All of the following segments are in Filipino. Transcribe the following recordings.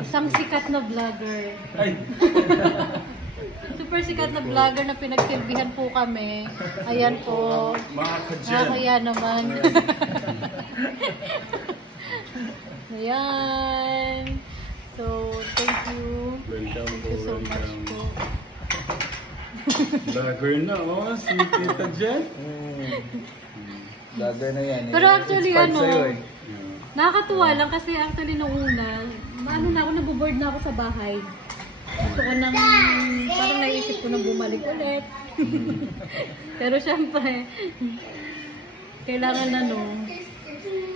Isang sikat na vlogger. Ay! Super sikat na vlogger na pinagsilbihan po kami. Ayan po. Mga kadyan. Kaya naman. Ayan. So, thank you. Welcome Thank po, you so much welcome. po. Vlogger na, oh. Si Tita Jen. Vlogger na yan. Pero actually, Inspired ano, sa'yo, eh. nakakatuwa lang kasi actually nung una, ano na ako, naboboard na ako sa bahay. Gusto ko nang, parang naisip ko na bumalik ulit. Pero syempre, kailangan ano.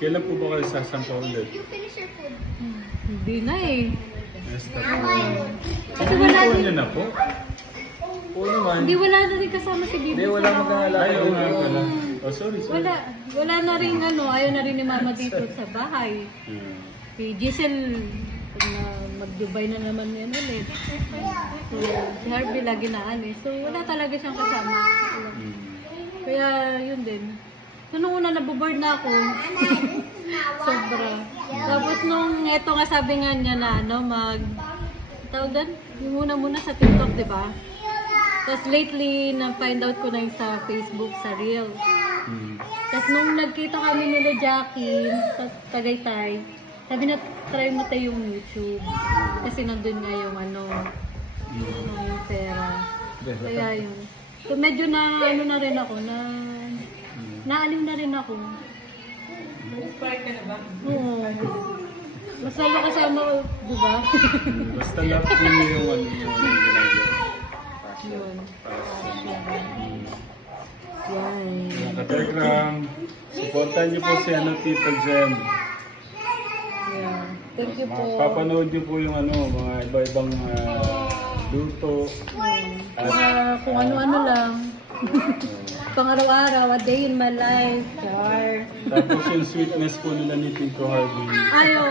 Kailan po ba kayo sasampa ulit? Hindi na eh. Nesta po. Kasi wala Ano din. niyo na po? Oo naman. Hindi, wala na rin kasama si Bibi. Hindi, wala mag-aalala. Ay, oo nga pala. Oh, sorry, sorry. Wala na rin ano, ayaw na rin ni Mama dito sa bahay. Yeah. Si Giselle, pag na mag-Dubai na naman yan ulit. So, si Harvey lagi naan eh. So, wala talaga siyang kasama. Mm. Kaya, yun din. So, nung una naboboard na ako, sobra. Tapos nung eto nga sabi nga niya na ano, tawag doon? Yung muna sa TikTok, di ba? Tapos lately, na-find out ko na yung sa Facebook, sa Reels. Mm. Tapos nung nagkita kami nila Jackie sa Tagaytay, sabi na try mo tayo yung YouTube. Kasi nandun nga yung ano, yung pera. Kaya yun. So medyo na ano na rin ako, naaliw na rin ako. Inspired ka na ba? Oo. Mas lalo kasama ko, di ba? Basta love po niyo yung ano yung ginagawa. Yun. Mga ka-Telegram, supportan niyo po si ano, Tita Jen. Yeah. Thank you po. Papanood niyo po yung ano, mga iba-ibang luto. Kung ano-ano lang. Pang araw-araw, a day in my life. Char. Tapos yung sweetness po nila ni Tito Harvey. Ayo.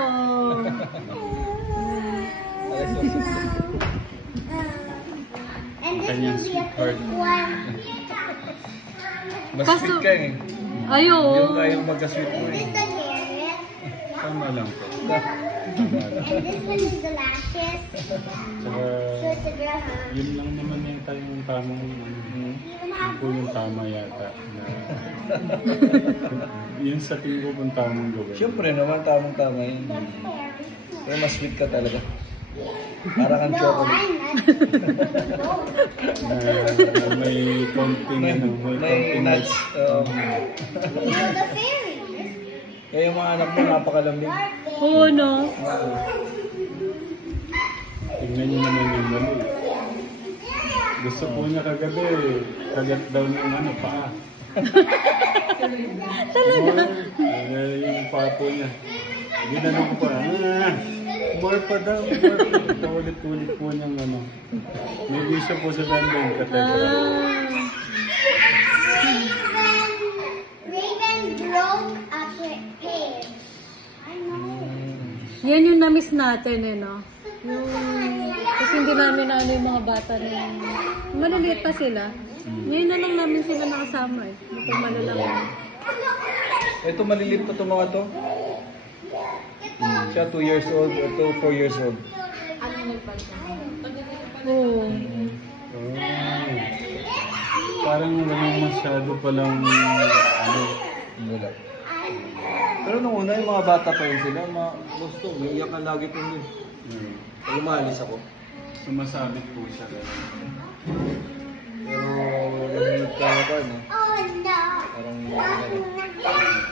Kanyang sweetheart. Mas Kaso- sweet ka eh. Ayo. Hindi mo kayang magka-sweet mo eh. Tama lang po. And this one is the lashes. Saka, So it's a girl, huh? yun lang naman yung tayong tamang ano. Yun po yung tama yata. Na, yun sa tingin ko kung tamang gawin. Siyempre naman, tamang-tama yun. Pero mas sweet ka talaga. Parang ang No, chocolate. I'm not. Na may konting ano, may konting nuts. Oo. You're the fairy. Kaya yung mga anak mo napakalambing. Oo, no? Tingnan niyo naman yung mali. Gusto po niya kagabi, kagat daw ng ano, paa. Talaga? Yung paa po niya. Ginanong ko pa, more pa daw, more pa. Paulit-ulit po niyang ano. May bisyo po sa dandang kategra. Raven broke a cage. I know. Yan yung na-miss natin eh, no? Yung, kasi hindi namin na ano yung mga bata na yung, maliliit pa sila. Ngayon na lang namin sila nakasama eh. Ito malalaki. Ito maliliit pa itong mga to. Siya 2 years old, ito 4 years old. Oo. Parang walang masyado palang ano. Wala. Pero nung una yung mga bata pa yun sila, gusto, umiiyak na lagi po yun. Pag umalis ako. Sumasabit po siya. Pero nung nagkakaroon, no? Oh no. Parang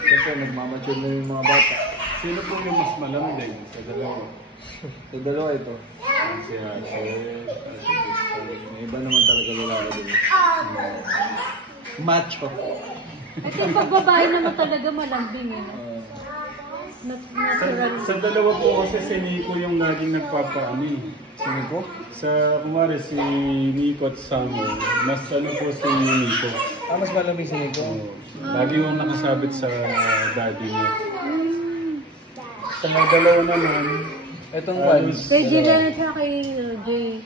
siyempre nagmamature na yung mga bata. Sino po yung mas malambing sa dalawa? Sa dalawa ito. Si Ashes, May iba naman talaga lalaki din. Oh no. Macho. Kasi pag babae naman talaga malambing eh. No? Natural. Sa dalawa po kasi si Nico yung laging nagpapaano eh. Sino ko? Sa kumari si Nico at Samuel, mas ano po si Nico. Mas malamig si Nico. Lagi yung nakasabit sa daddy niya. Sa mga dalawa naman, Itong one. Kay Jillian at saka kay Jay.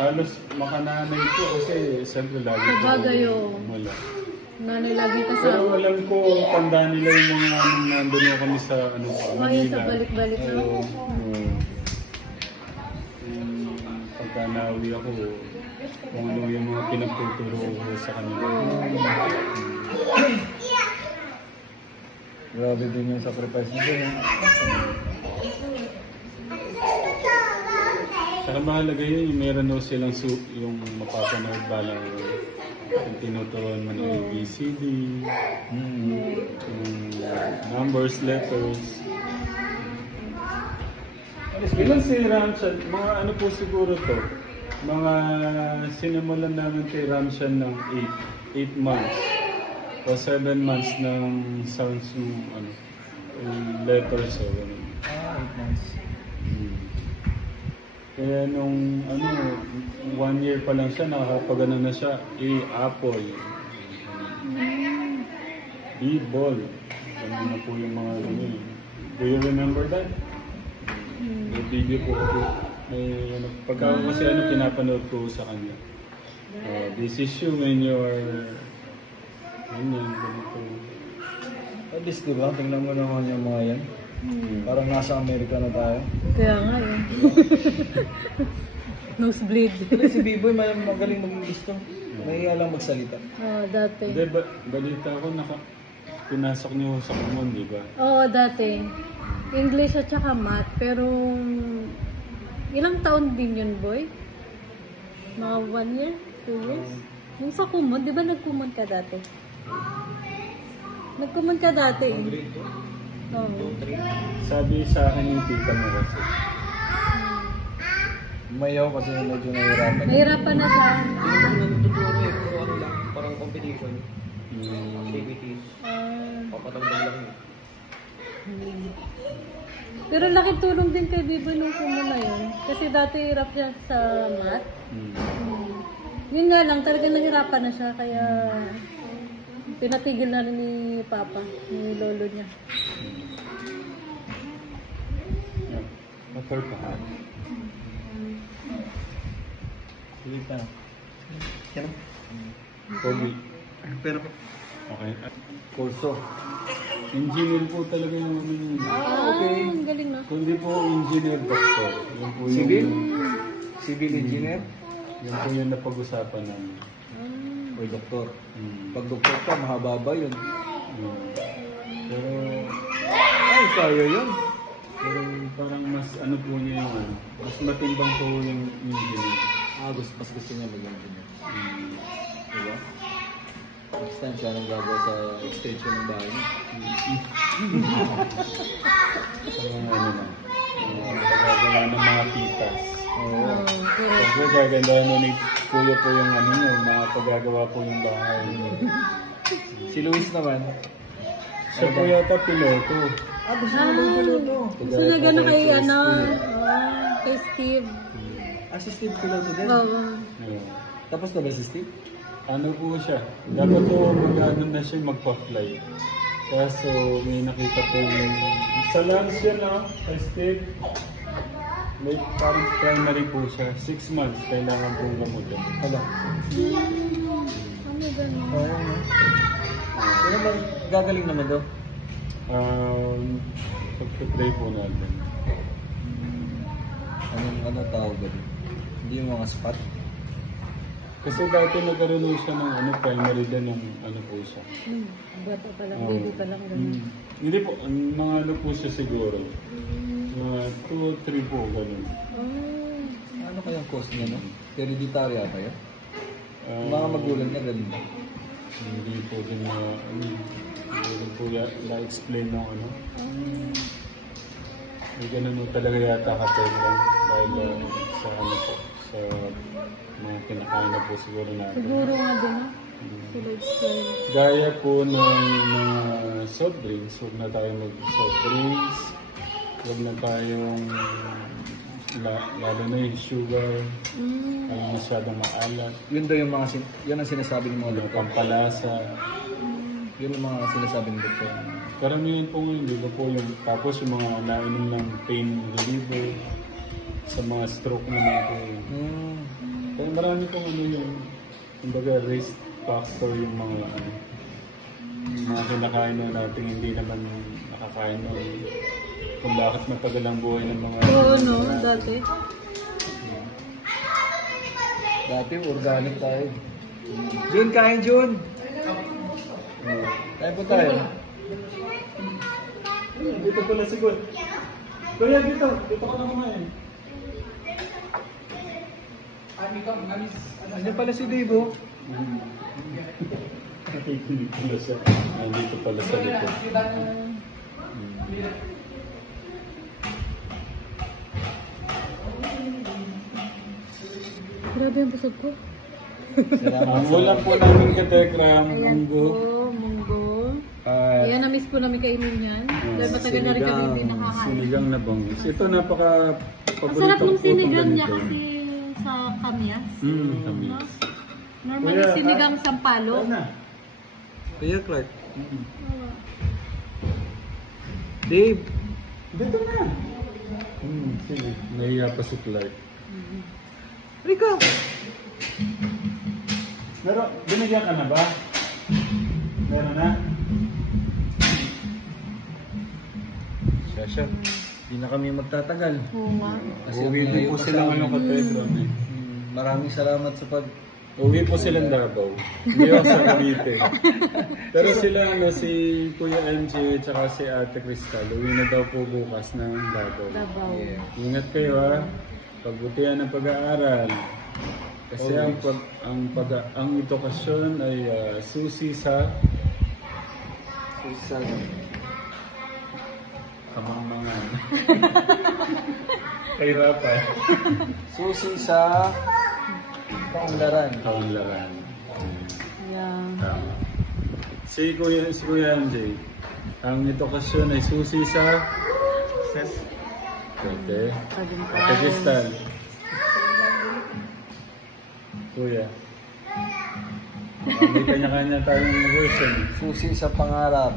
halos makananay po kasi siyempre lagi po Sabagay, oh. wala. Nanay lagi Pero kasama. alam ko, tanda nila yung mga nandun na kami sa ano pa, Ngayon Manila. sa balik-balik na. Oo. Pagka nauwi ako, kung ano yung mga pinagtuturo ko sa kanila. Grabe din yung sacrifice nito. Saka mahalaga yun, yung meron daw silang yung mapapanood balang yung tinuturuan man ng ABCD, yung numbers, letters. Ilan si Ramshan? Mga ano po siguro to? Mga sinimulan namin kay Ramshan ng 8 months o 7 months ng sounds yung ano, yung letters o ganun. 8 months. Kaya nung ano, 1 year pa lang siya, nakakapagano na siya, apple, ball. Ano na po yung mga ano eh. Do you remember that? May video po ako. May ano, pagka kasi ano, pinapanood ko sa kanya. This is you when you're ganito. At least diba, tingnan mo naman yung mga yan. Parang nasa Amerika na tayo. Kaya nga yun. Nosebleed. Si Biboy magaling mag-English to. Mahiya lang magsalita. Dati. Hindi, balita ko, pinasok niyo sa common, di ba? Oo, dati. English at saka math. Pero, ilang taon din yun, boy? Mga 1 year? 2 years? Yung sa kumon, di ba nagkumon ka dati? Nagkumon ka dati eh. Oo. Sabi sa akin yung tita mo kasi. Umayaw kasi medyo nahihirapan. Nahirapan na siya. Hindi naman natuturo eh, puro ano lang, parang competition. Activities, papatagdag lang eh. Pero laking tulong din kay Bibo nung kumon na yun. Kasi dati hirap siya sa math. Yun nga lang, talaga nahirapan na siya. Kaya pinatigil na rin ni Papa, ni lolo niya. Matter pa. Sige pa. Yan. Kobe. Pero, Okay. kurso. Engineer po talaga yung okay. Ang galing na. kundi po engineer doctor. Yun po Civil? yung, Civil engineer? yun po yung napag-usapan namin. O doktor. Mm. Pag doktor ka, mahaba ba yun? Pero, Ay, kaya yun. pero parang mas ano po niya yung ano, mas matimbang po yung engineer. Mas gusto niya mag-engineer. Mm. Diba? Next time siya nang gagawa sa extension ng bahay niya. So, ano na, pagkagawa ng mga titas. Oo. Kasi gagandahan na ni Kuya po yung ano niya, mga paggagawa po yung bahay. Si Luis naman. Siya po yata piloto. Gusto niya mag-piloto. Gusto niya gano'n kay ano, kay Steve. Assistant piloto din. Oo. Ayun. Tapos na ba si Steve? Ano po siya? Dapat po mag-ano na siya magpa-fly. Kaso may nakita po sa lunch siya na, kay Steve. May parang primary po siya. 6 months kailangan po gamutin. Hala. Ano gano'n? Oo. Pero gagaling naman daw. Pag-pray po natin. Ano tawag doon? Hindi yung mga spot. Kasi dati nagkaroon siya ng ano, primary din ng ano po siya. Bata pa lang, baby pa lang gano'n. Hindi po, mga ano po siya siguro. Mga 2, 3 po, ganun. Ano kayang cause niya, no? Hereditary ata yun? Ah, Mga magulang niya ganun ba? Hindi po din na, hindi rin po na-explain ng ano. May ganun po talaga yata ka-program dahil sa ano po, sa mga kinakain na po siguro natin. Siguro nga din, no? Sila explain. Gaya po ng mga soft drinks, huwag na tayo mag-soft drinks. Huwag na tayong, lalo na yung sugar, ay masyadong maalat. Yun daw yung mga, yun ang sinasabi ng mga Yung doktor. pampalasa. Yun ang mga sinasabi ng doktor. Karamihan po ngayon, di ba po yung, tapos yung mga nainom ng pain reliever, sa mga stroke naman po yun. Kaya marami pong ano yung, kumbaga risk factor yung mga ano. mga kinakain na natin hindi naman nakakain nun. Kung bakit matagal ang buhay ng mga... Oo, no? Dati. Dati organic tayo. Jun, kain Jun! Kain po tayo. Dito pala si Kuya. Kuya, dito. Dito ka na kumain. Ano pala si Dave, oh? Nakikinig pala siya. Nandito pala sa likod. Grabe yung busog ko. Ang ulam po namin ka Tekram, Ayan po, munggo. munggo. At Ayan, na-miss po namin kainin yan. Dahil matagal na rin kami hindi nakakain. sinigang na bangis. Ito napaka Ang sarap ng paborito sinigang niya ko kasi sa kamyas. kami. No? Normally Kuya, sinigang sampalo. na. Kuya Clark. Dave! Dito na. Sige. Nahiya pa si Clark. Rika! Pero, binigyan ka na ba? Meron na? Siya. Hindi na kami magtatagal. Oo nga. Kasi Uwi din po sila ngayon ka Tekram. Maraming salamat sa pag... Uwi po silang Davao. Hindi ako sa Cavite. Pero sila, si Kuya MJ at saka si Ate Cristal, uwi na daw po bukas ng Davao. Davao. Yeah. Ingat kayo ha. Pagbutihan ng pag-aaral. Kasi ang edukasyon ay susi sa kamangmangan. Kahirapan. Susi sa... kaunlaran. Kaunlaran. Yeah. Tama. Si Kuya MJ, ang edukasyon ay susi sa Pwede. Ate Cristal. Kuya. May kanya-kanya tayong version. Susi sa pangarap.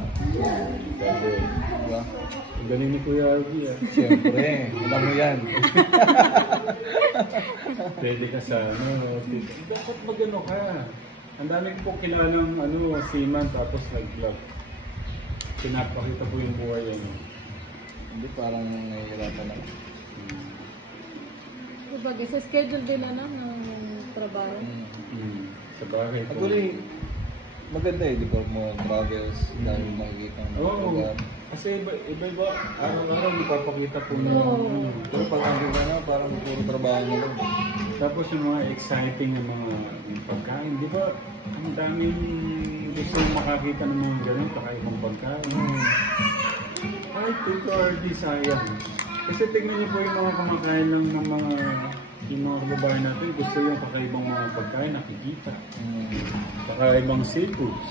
Pwede. Diba? Ang galing ni Kuya Alvi ah. Siyempre, alam mo yan. Pwede ka sa Bakit mag-ano ka? Ang dami po kilalang seaman tapos nag-vlog. Pinapakita po yung buhay ano. Hindi, parang nahihirapan ako. Sabagay, sa schedule din ng trabaho. Sa bagay po. Actually, maganda di ba mo travels dahil makikita ng Oo. lugar. Kasi iba-iba, araw-araw ipapakita po ng Pero pag andun ka na, parang puro trabaho na lang. Tapos yung mga exciting na mga pagkain, di ba? Ang daming gusto makakita ng mga ganun, kakaibang pagkain. Kahit ito are sayang. Kasi tignan niyo po yung mga kumakain lang ng yung mga kababayan natin, gusto yung kakaibang mga pagkain, nakikita. Kakaibang seafoods.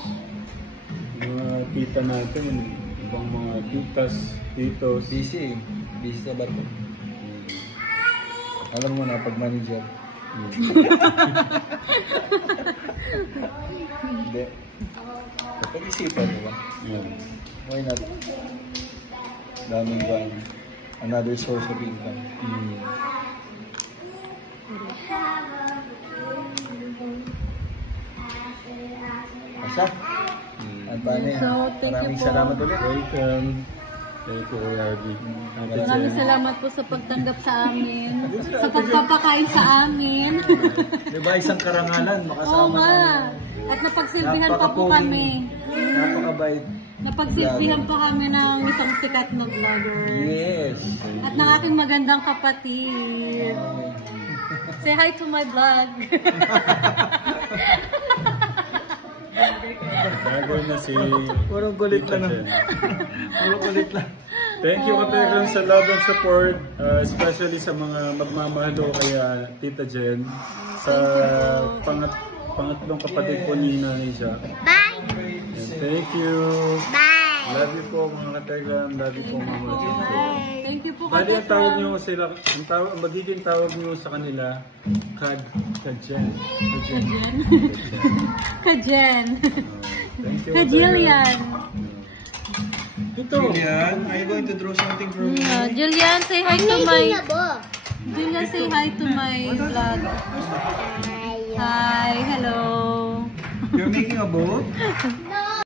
Yung mga tita natin, ibang mga titas, titos. Busy sa barko. Alam mo na, pag manager. Hindi. Pag-isipan mo ba? Yan. Why not? Daming ba? Another source of income. Asa? At paano yan? So, thank you Maraming po. salamat ulit. Welcome. Thank you, Kuya Harvey. Ate Maraming Jen. salamat po sa pagtanggap sa amin. Sa pagpapakain sa amin. Diba isang karangalan, Oo makasama nga. tayo. At napagsilbihan pa po kami. Napakabait. Napagsilbihan pa kami ng isang sikat na vlogger. Yes. At ng aking magandang kapatid. Say hi to my vlog. Gagawin na si... Puro kulit lang. Jen. Puro kulit lang. Thank you Katekram sa love and support, especially sa mga magmamahalo kaya Tita Jen, sa pangatlong kapatid po ni Nanay Jack. Bye. And thank you. Bye. Love you po mga Katekram, love you po mga Jen. Thank you po Bali ang tawag nyo Katekram. sila, ang magiging tawag nyo sa kanila, Kajen. Kajen. Kajen. Thank you. Kajillian. Ito. Julian, are you going to draw something from me? Julian, say hi to my... Making a book. Julian, say hi to my vlog. Hi, hello. You're making a boat?